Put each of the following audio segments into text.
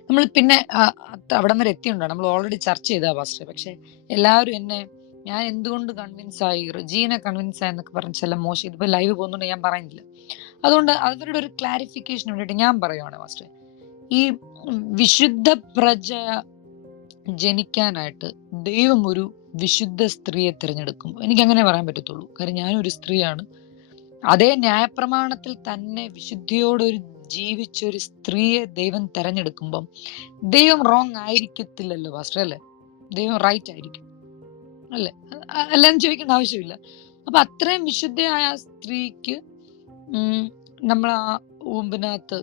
നമ്മൾ പിന്നെ അവിടം വരെ എത്തിയുണ്ടോ നമ്മൾ ഓൾറെഡി ചർച്ച ചെയ്താ പാസ്റ്റർ പക്ഷെ എല്ലാവരും എന്നെ ഞാൻ എന്തുകൊണ്ട് കൺവിൻസ് ആയി? റജീനെ കൺവിൻസ് ആയി എന്നൊക്കെ പറഞ്ഞ ചില മോശം. ഇതിപ്പോ ലൈവ് പോകുന്നുണ്ട് ഞാൻ പറയുന്നില്ല. അതുകൊണ്ട് അവരുടെ ഒരു ക്ലാരിഫിക്കേഷന് വേണ്ടിയിട്ട് ഞാൻ പറയുവാണ് മാസ്റ്റർ ഈ വിശുദ്ധ പ്രജ ജനിക്കാനായിട്ട് ദൈവം ഒരു വിശുദ്ധ സ്ത്രീയെ തിരഞ്ഞെടുക്കും. എനിക്ക് അങ്ങനെ പറയാൻ പറ്റത്തുള്ളൂ. കാര്യം ഞാനൊരു സ്ത്രീയാണ്. അതേ ന്യായപ്രമാണത്തിൽ തന്നെ വിശുദ്ധിയോടൊരു ജീവിച്ച ഒരു സ്ത്രീയെ ദൈവം തെരഞ്ഞെടുക്കുമ്പം ദൈവം റോങ് ആയിരിക്കത്തില്ലല്ലോ പാസ്റ്റർ അല്ലേ? ദൈവം റൈറ്റ് ആയിരിക്കും. അല്ലേ? എല്ലാം ചോദിക്കേണ്ട ആവശ്യമില്ല. അപ്പൊ അത്രയും വിശുദ്ധയായ ആ സ്ത്രീക്ക് നമ്മൾ ആ ഊമ്പിനകത്ത്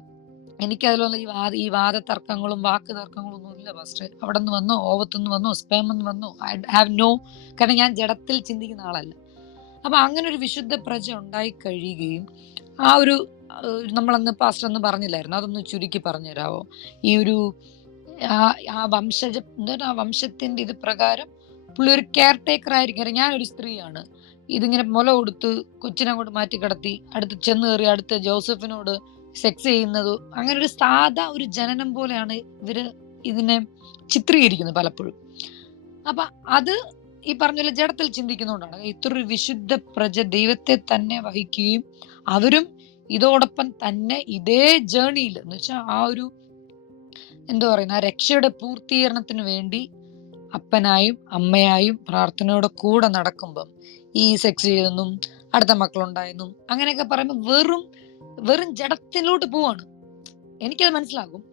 എനിക്ക് അതിലുള്ള ഈ വാദ ഈ വാദ തർക്കങ്ങളും വാക്ക് തർക്കങ്ങളും ഒന്നും ഇല്ല ഫസ്റ്റ് അവിടെ നിന്ന് വന്നോ ഓവത്തുനിന്ന് വന്നോ സ്പേമെന്ന് വന്നോ ഐ ഹാവ് നോ കാരണം ഞാൻ ജഡത്തിൽ ചിന്തിക്കുന്ന ആളല്ല. അപ്പൊ അങ്ങനെ ഒരു വിശുദ്ധ പ്രജ ഉണ്ടായി കഴിയുകയും ആ ഒരു നമ്മളന്ന് പാസ്റ്റർ ഒന്ന് പറഞ്ഞില്ലായിരുന്നു? അതൊന്ന് ചുരുക്കി പറഞ്ഞു തരാവോ ഈ ഒരു ആ വംശജ ആ വംശത്തിന്റെ ഇത് പ്രകാരം പുള്ളി ഒരു കെയർ ടേക്കർ ആയിരിക്കും. ഞാനൊരു സ്ത്രീയാണ്. ഇതിങ്ങനെ മുല കൊടുത്ത് കൊച്ചിനങ്ങോട്ട് മാറ്റി കിടത്തി അടുത്ത് ചെന്ന് കയറി അടുത്ത ജോസഫിനോട് സെക്സ് ചെയ്യുന്നത് അങ്ങനെ ഒരു സാധാ ഒരു ജനനം പോലെയാണ് ഇവർ ഇതിനെ ചിത്രീകരിക്കുന്നത് പലപ്പോഴും. അപ്പൊ അത് ഈ പറഞ്ഞ ജഡത്തിൽ ചിന്തിക്കുന്നതുകൊണ്ടാണ് ഇത്ര വിശുദ്ധ പ്രജ ദൈവത്തെ തന്നെ വഹിക്കുകയും അവരും ഇതോടൊപ്പം തന്നെ ഇതേ ജേണിയിൽ എന്ന് വെച്ചാൽ ആ ഒരു എന്താ പറയുന്ന രക്ഷയുടെ പൂർത്തീകരണത്തിന് വേണ്ടി അപ്പനായും അമ്മയായും പ്രാർത്ഥനയോടെ കൂടെ നടക്കുമ്പം ഈ സെക്സ് ചെയ്തെന്നും അടുത്ത മക്കളുണ്ടായെന്നും അങ്ങനെയൊക്കെ പറയുമ്പോൾ വെറും വെറും ജഡത്തിലോട്ട് പോവാണ്. എനിക്കത് മനസ്സിലാകും.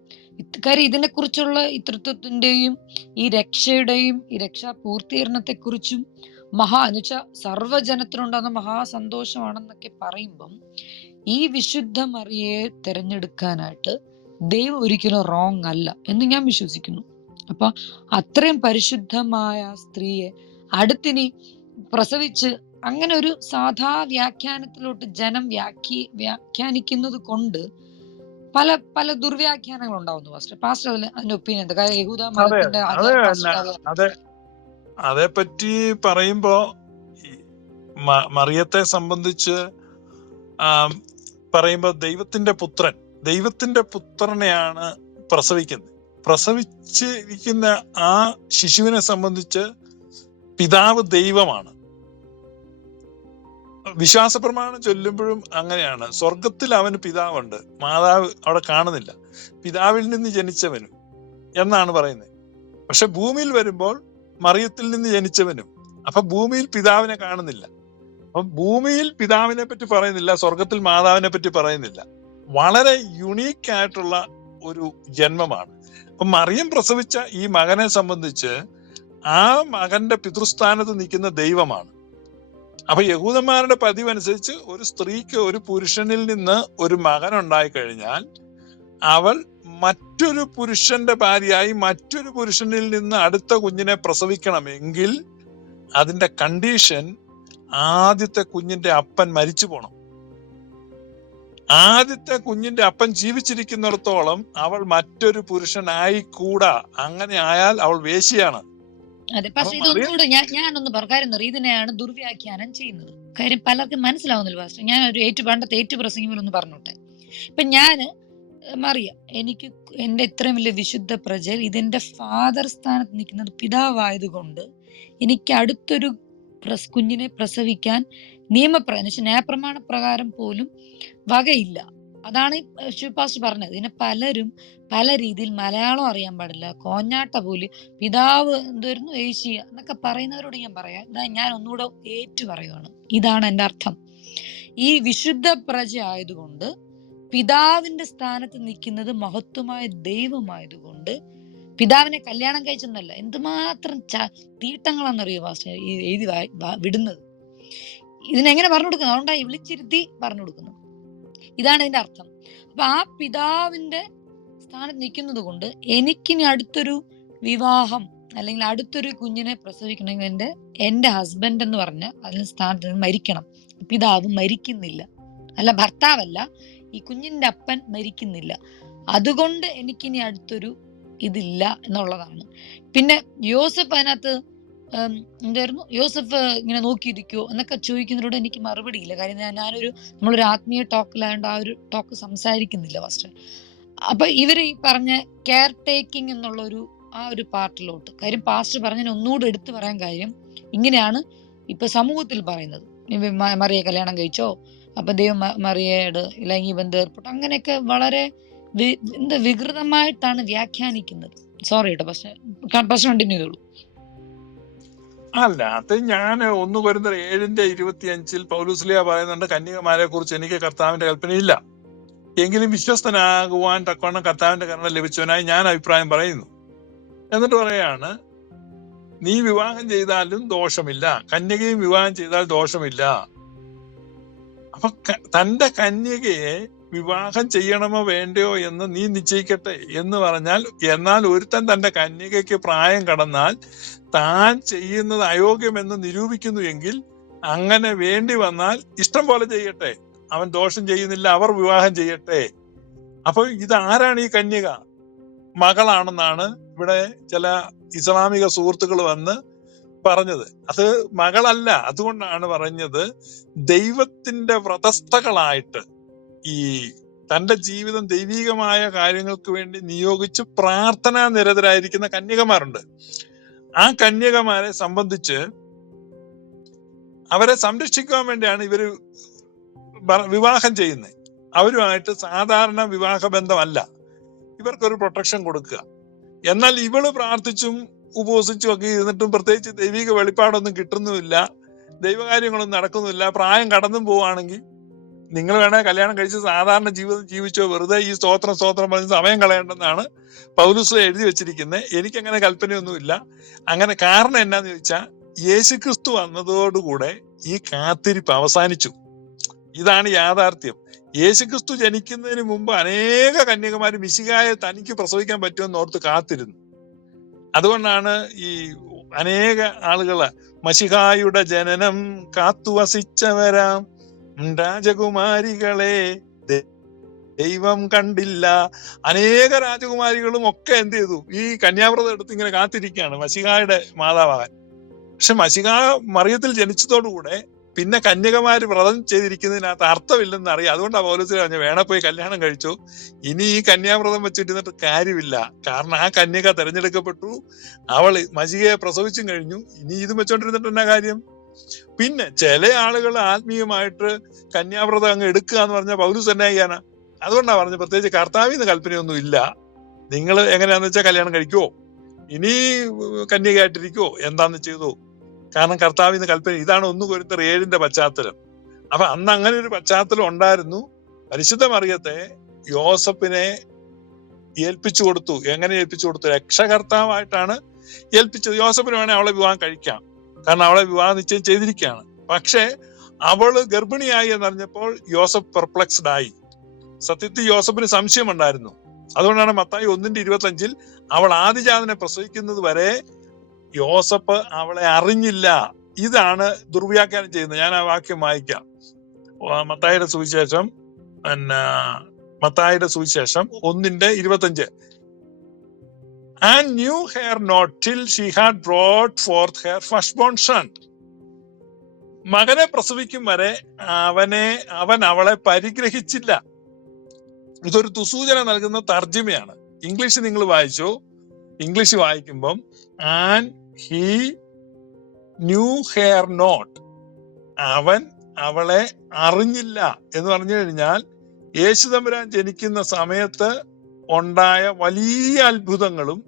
കാര്യം ഇതിനെ കുറിച്ചുള്ള ഇതൃത്വത്തിന്റെയും ഈ രക്ഷയുടെയും ഈ രക്ഷാ പൂർത്തീകരണത്തെക്കുറിച്ചും മഹാ എന്ന് വെച്ചാൽ സർവജനത്തിനുണ്ടാകുന്ന മഹാസന്തോഷമാണെന്നൊക്കെ പറയുമ്പം ഈ വിശുദ്ധ മറിയെ തിരഞ്ഞെടുക്കാനായിട്ട് ദൈവം ഒരിക്കലും റോങ് അല്ല എന്ന് ഞാൻ വിശ്വസിക്കുന്നു. അപ്പൊ അത്രയും പരിശുദ്ധമായ സ്ത്രീയെ അടുത്തിനി പ്രസവിച്ച് അങ്ങനെ ഒരു സാധാ വ്യാഖ്യാനത്തിലോട്ട് ജനം വ്യാഖ്യ വ്യാഖ്യാനിക്കുന്നത് കൊണ്ട് പല പല ദുർവ്യാഖ്യാനങ്ങൾ ഉണ്ടാവുന്നു പാസ്റ്റർ പാസ്റ്റർ അതിന്റെ ഒപ്പീനിയൻ എന്താ? കാര്യം യഹൂദ മതത്തിന്റെ അതെ അതേപ്പറ്റി പറയുമ്പോ മറിയത്തെ സംബന്ധിച്ച് പറയുമ്പോ ദൈവത്തിന്റെ പുത്രൻ ദൈവത്തിന്റെ പുത്രനെയാണ് പ്രസവിക്കുന്നത്. പ്രസവിച്ചിരിക്കുന്ന ആ ശിശുവിനെ സംബന്ധിച്ച് പിതാവ് ദൈവമാണ്. വിശ്വാസ പ്രമാണം ചൊല്ലുമ്പോഴും അങ്ങനെയാണ്. സ്വർഗത്തിൽ അവന് പിതാവുണ്ട്. മാതാവ് അവിടെ കാണുന്നില്ല. പിതാവിൽ നിന്ന് ജനിച്ചവനും എന്നാണ് പറയുന്നത്. പക്ഷെ ഭൂമിയിൽ വരുമ്പോൾ മറിയത്തിൽ നിന്ന് ജനിച്ചവനും. അപ്പൊ ഭൂമിയിൽ പിതാവിനെ കാണുന്നില്ല. അപ്പൊ ഭൂമിയിൽ പിതാവിനെ പറ്റി പറയുന്നില്ല സ്വർഗത്തിൽ മാതാവിനെ പറ്റി പറയുന്നില്ല. വളരെ യുണീക്ക് ആയിട്ടുള്ള ഒരു ജന്മമാണ്. അപ്പൊ മറിയം പ്രസവിച്ച ഈ മകനെ സംബന്ധിച്ച് ആ മകന്റെ പിതൃസ്ഥാനത്ത് നിൽക്കുന്ന ദൈവമാണ്. അപ്പൊ യഹൂദന്മാരുടെ പതിവ് അനുസരിച്ച് ഒരു സ്ത്രീക്ക് ഒരു പുരുഷനിൽ നിന്ന് ഒരു മകൻ ഉണ്ടായി കഴിഞ്ഞാൽ അവൾ മറ്റൊരു പുരുഷന്റെ ഭാര്യയായി മറ്റൊരു പുരുഷനിൽ നിന്ന് അടുത്ത കുഞ്ഞിനെ പ്രസവിക്കണമെങ്കിൽ അതിന്റെ കണ്ടീഷൻ ആദ്യത്തെ കുഞ്ഞിന്റെ അപ്പൻ മരിച്ചു പോണം. ആദ്യത്തെ കുഞ്ഞിന്റെ അപ്പൻ ജീവിച്ചിരിക്കുന്നിടത്തോളം അവൾ മറ്റൊരു പുരുഷനായി കൂടാ അങ്ങനെ ആയാൽ അവൾ വേശിയാണ്. അതെ പക്ഷെ ഇതൊന്നുകൂടെ ഞാൻ ഞാനൊന്ന് പറയുന്നു ഇതിനെയാണ് ദുർവ്യാഖ്യാനം ചെയ്യുന്നത്. കാര്യം പലർക്കും മനസ്സിലാവുന്നില്ല പാസ്റ്റർ. ഞാൻ ഒരു ഏറ്റു പണ്ടത്തെ ഏറ്റു പ്രസംഗികൾ ഒന്ന് പറഞ്ഞോട്ടെ. ഇപ്പൊ ഞാൻ മറിയ എനിക്ക് എന്റെ ഇത്രയും വലിയ വിശുദ്ധ പ്രജയിൽ ഇതിന്റെ ഫാദർ സ്ഥാനത്ത് നിൽക്കുന്നത് പിതാവായതുകൊണ്ട് എനിക്ക് അടുത്തൊരു പ്രസ് കുഞ്ഞിനെ പ്രസവിക്കാൻ നിയമപ്രകാരം ന്യായപ്രമാണ പ്രകാരം പോലും വകയില്ല. അതാണ് ശിവപാസ് പറഞ്ഞത്. ഇതിനെ പലരും പല രീതിയിൽ മലയാളം അറിയാൻ പാടില്ല. കോഞ്ഞാട്ട പോലും പിതാവ് എന്തായിരുന്നു ഏഷ്യ എന്നൊക്കെ പറയുന്നവരോട് ഞാൻ പറയാം. ഇതാ ഞാൻ ഒന്നുകൂടെ ഏറ്റു പറയുകയാണ് ഇതാണ് എന്റെ അർത്ഥം. ഈ വിശുദ്ധ പ്രജ ആയതുകൊണ്ട് പിതാവിന്റെ സ്ഥാനത്ത് നിൽക്കുന്നത് മഹത്വമായ ദൈവമായതുകൊണ്ട് പിതാവിനെ കല്യാണം കഴിച്ചെന്നല്ല എന്തുമാത്രം തീട്ടങ്ങളാണെന്നറിയോ പാസ്റ്റർ ഈ എഴുതി വിടുന്നത്. ഇതിനെങ്ങനെ പറഞ്ഞു കൊടുക്കുന്നത് അതുകൊണ്ടാണ് വിളിച്ചിരുത്തി പറഞ്ഞു കൊടുക്കുന്നത്. ഇതാണ് ഇതിന്റെ അർത്ഥം. അപ്പൊ ആ പിതാവിന്റെ സ്ഥാനത്ത് നിൽക്കുന്നത് കൊണ്ട് എനിക്കിനി അടുത്തൊരു വിവാഹം അല്ലെങ്കിൽ അടുത്തൊരു കുഞ്ഞിനെ പ്രസവിക്കണമെങ്കിൽ എന്റെ എന്റെ ഹസ്ബൻഡ് എന്ന് പറഞ്ഞ അതിന് സ്ഥാനത്ത് മരിക്കണം. പിതാവ് മരിക്കുന്നില്ല. അല്ല ഭർത്താവല്ല ഈ കുഞ്ഞിന്റെ അപ്പൻ മരിക്കുന്നില്ല. അതുകൊണ്ട് എനിക്കിനി അടുത്തൊരു ഇതില്ല എന്നുള്ളതാണ്. പിന്നെ യോസഫ് അതിനകത്ത് എന്തായിരുന്നു? യോസഫ് ഇങ്ങനെ നോക്കിയിരിക്കുവോ? എന്നൊക്കെ ചോദിക്കുന്നതിനോട് എനിക്ക് മറുപടി ഇല്ല കാര്യം ഞാൻ ഞാനൊരു നമ്മളൊരു ആത്മീയ ടോക്കിലായതുകൊണ്ട് ആ ഒരു ടോക്ക് സംസാരിക്കുന്നില്ല ഫസ്റ്റ് അപ്പൊ ഇവർ ഈ പറഞ്ഞ കെയർ ടേക്കിംഗ് എന്നുള്ള ഒരു ആ ഒരു പാർട്ടിലോട്ട്. കാര്യം പാസ്റ്റ് പറഞ്ഞതിന് ഒന്നുകൂടെ എടുത്തു പറയാൻ കാര്യം ഇങ്ങനെയാണ് ഇപ്പൊ സമൂഹത്തിൽ പറയുന്നത്. മറിയെ കല്യാണം കഴിച്ചോ? അപ്പൊ ദൈവം മറിയയുടെ ഇല്ലെങ്കിൽ ബന്ധം ഏർപ്പെട്ടു അങ്ങനെയൊക്കെ വളരെ എന്താ വികൃതമായിട്ടാണ് വ്യാഖ്യാനിക്കുന്നത്? സോറി കേട്ടോ പക്ഷെ കണ്ടിന്യൂ ചെയ്തോളൂ. അല്ല അത് ഞാൻ ഒന്ന് വരുന്ന ഏഴിന്റെ ഇരുപത്തിയഞ്ചിൽ പൗലുസ്ലിയ പറയുന്നുണ്ട് കന്യകമാരെ കുറിച്ച് എനിക്ക് കർത്താവിന്റെ കൽപ്പനയില്ല. എങ്കിലും വിശ്വസ്തനാകുവാൻ തക്കവണ്ണം കർത്താവിന്റെ കരുണ ലഭിച്ചവനായി ഞാൻ അഭിപ്രായം പറയുന്നു. എന്നിട്ട് പറയാണ് നീ വിവാഹം ചെയ്താലും ദോഷമില്ല. കന്യകയും വിവാഹം ചെയ്താൽ ദോഷമില്ല. അപ്പൊ തന്റെ കന്യകയെ വിവാഹം ചെയ്യണമോ വേണ്ടയോ എന്ന് നീ നിശ്ചയിക്കട്ടെ എന്ന് പറഞ്ഞാൽ എന്നാൽ ഒരുത്തൻ തന്റെ കന്യകയ്ക്ക് പ്രായം കടന്നാൽ താൻ ചെയ്യുന്നത് അയോഗ്യമെന്ന് നിരൂപിക്കുന്നു എങ്കിൽ അങ്ങനെ വേണ്ടി വന്നാൽ ഇഷ്ടം പോലെ ചെയ്യട്ടെ. അവൻ ദോഷം ചെയ്യുന്നില്ല അവർ വിവാഹം ചെയ്യട്ടെ. അപ്പൊ ഇതാരാണ് ഈ കന്യക? മകളാണെന്നാണ് ഇവിടെ ചില ഇസ്ലാമിക സുഹൃത്തുക്കൾ വന്ന് പറഞ്ഞത്. അത് മകളല്ല അതുകൊണ്ടാണ് പറഞ്ഞത് ദൈവത്തിന്റെ വ്രതസ്ഥകളായിട്ട് ഈ തന്റെ ജീവിതം ദൈവികമായ കാര്യങ്ങൾക്ക് വേണ്ടി നിയോഗിച്ച് പ്രാർത്ഥനാ നിരതരായിരിക്കുന്ന കന്യകമാരുണ്ട്. ആ കന്യകമാരെ സംബന്ധിച്ച് അവരെ സംരക്ഷിക്കുവാൻ വേണ്ടിയാണ് ഇവർ വിവാഹം ചെയ്യുന്നത് അവരുമായിട്ട് സാധാരണ വിവാഹ ബന്ധമല്ല. ഇവർക്കൊരു പ്രൊട്ടക്ഷൻ കൊടുക്കുക. എന്നാൽ ഇവൾ പ്രാർത്ഥിച്ചും ഉപവസിച്ചും ഒക്കെ ഇരുന്നിട്ടും പ്രത്യേകിച്ച് ദൈവിക വെളിപ്പാടൊന്നും കിട്ടുന്നുമില്ല. ദൈവകാര്യങ്ങളൊന്നും നടക്കുന്നില്ല പ്രായം കടന്നും പോവുകയാണെങ്കിൽ നിങ്ങൾ വേണേ കല്യാണം കഴിച്ച് സാധാരണ ജീവിതം ജീവിച്ചോ വെറുതെ ഈ സ്തോത്രം സ്തോത്രം പറഞ്ഞ് സമയം കളയേണ്ടെന്നാണ് പൗലുസ് എഴുതി വെച്ചിരിക്കുന്നത് എനിക്കങ്ങനെ കൽപ്പനയൊന്നുമില്ല. അങ്ങനെ കാരണം എന്നാന്ന് ചോദിച്ചാൽ യേശുക്രിസ്തു വന്നതോടുകൂടെ ഈ കാത്തിരിപ്പ് അവസാനിച്ചു. ഇതാണ് യാഥാർത്ഥ്യം. യേശുക്രിസ്തു ജനിക്കുന്നതിന് മുമ്പ് അനേക കന്യകമാര് മിശികായെ തനിക്ക് പ്രസവിക്കാൻ പറ്റുമെന്ന് ഓർത്ത് കാത്തിരുന്നു. അതുകൊണ്ടാണ് ഈ അനേക ആളുകൾ മഷിഹായുടെ ജനനം കാത്തുവസിച്ചവരാം. രാജകുമാരികളെ ദൈവം കണ്ടില്ല. അനേക രാജകുമാരികളും ഒക്കെ എന്ത് ചെയ്തു? ഈ കന്യാവ്രതം എടുത്ത് ഇങ്ങനെ കാത്തിരിക്കുകയാണ് മഷികായുടെ മാതാവാകാൻ. പക്ഷെ മഷിക മറിയത്തിൽ ജനിച്ചതോടുകൂടെ പിന്നെ കന്യകമാര് വ്രതം ചെയ്തിരിക്കുന്നതിനകത്ത് അർത്ഥമില്ലെന്ന് അറിയാം. അതുകൊണ്ടാണ് പൗലോസ് പറഞ്ഞു വേണ പോയി കല്യാണം കഴിച്ചു. ഇനി ഈ കന്യാവ്രതം വെച്ചിരുന്നിട്ട് കാര്യമില്ല. കാരണം ആ കന്യക തെരഞ്ഞെടുക്കപ്പെട്ടു. അവൾ മജികയെ പ്രസവിച്ചും കഴിഞ്ഞു. ഇനി ഇത് വെച്ചോണ്ടിരുന്നിട്ട് എന്നാ കാര്യം? പിന്നെ ചില ആളുകൾ ആത്മീയമായിട്ട് കന്യാവ്രതം അങ്ങ് എടുക്കുക എന്ന് പറഞ്ഞാൽ പൗലൂസ് എന്നാ അതുകൊണ്ടാണ് പറഞ്ഞത് പ്രത്യേകിച്ച് കർത്താവിന്ന് കൽപ്പനയൊന്നും ഇല്ല. നിങ്ങൾ എങ്ങനെയാന്ന് വെച്ചാൽ കല്യാണം കഴിക്കുവോ? ഇനി കന്യകയായിട്ടിരിക്കുവോ? എന്താന്ന് ചെയ്തു? കാരണം കർത്താവിന്ന് കൽപ്പന ഇതാണ് ഒന്ന് കൊരുത്തർ ഏഴിന്റെ പശ്ചാത്തലം. അപ്പൊ അന്ന് അങ്ങനെ ഒരു പശ്ചാത്തലം ഉണ്ടായിരുന്നു. പരിശുദ്ധ മറിയത്തെ യോസഫിനെ ഏൽപ്പിച്ചു കൊടുത്തു. എങ്ങനെ ഏൽപ്പിച്ചു കൊടുത്തു? രക്ഷകർത്താവായിട്ടാണ് ഏൽപ്പിച്ചത്. യോസഫിന് വേണേ അവളെ വിവാഹം കഴിക്കാം. കാരണം അവളെ വിവാഹ നിശ്ചയം ചെയ്തിരിക്കുകയാണ്. പക്ഷേ അവൾ ഗർഭിണിയായി എന്നറിഞ്ഞപ്പോൾ യോസഫ് പെർപ്ലക്സ്ഡ് ആയി. സത്യത്തിൽ യോസഫിന് സംശയമുണ്ടായിരുന്നു. അതുകൊണ്ടാണ് മത്തായി ഒന്നിന്റെ ഇരുപത്തഞ്ചിൽ അവൾ ആദിജാതനെ പ്രസവിക്കുന്നത് വരെ യോസഫ് അവളെ അറിഞ്ഞില്ല. ഇതാണ് ദുർവ്യാഖ്യാനം ചെയ്യുന്നത്. ഞാൻ ആ വാക്യം വായിക്കാം. മത്തായിയുടെ സുവിശേഷം പിന്നെ മത്തായിയുടെ സുവിശേഷം ഒന്നിന്റെ ഇരുപത്തഞ്ച് and knew her not till she had brought forth her firstborn son. മകനെ പ്രസവിക്കും വരെ അവനെ അവൻ അവളെ പരിഗ്രഹിച്ചില്ല. ഇതൊരു തുസൂചന നൽകുന്ന തർജിമയാണ്. ഇംഗ്ലീഷ് നിങ്ങൾ വായിച്ചു? ഇംഗ്ലീഷ് വായിക്കുമ്പം and he knew her not അവൻ അവളെ അറിഞ്ഞില്ല എന്ന് പറഞ്ഞു കഴിഞ്ഞാൽ യേശുദമ്പുരാൻ ജനിക്കുന്ന സമയത്ത് ഉണ്ടായ വലിയ അത്ഭുതങ്ങളും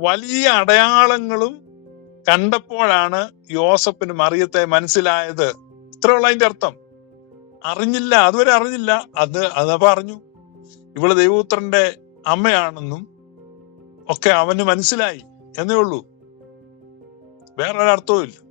വലിയ അടയാളങ്ങളും കണ്ടപ്പോഴാണ് യോസഫിന് മറിയത്തെ മനസ്സിലായത്. ഇത്രയുള്ള അതിന്റെ അർത്ഥം. അറിഞ്ഞില്ല അതുവരെ അറിഞ്ഞില്ല. അത് അതപ്പോ അറിഞ്ഞു ഇവൾ ദൈവപുത്രന്റെ അമ്മയാണെന്നും ഒക്കെ അവന് മനസ്സിലായി എന്നേ ഉള്ളൂ. വേറൊരർത്ഥവും ഇല്ല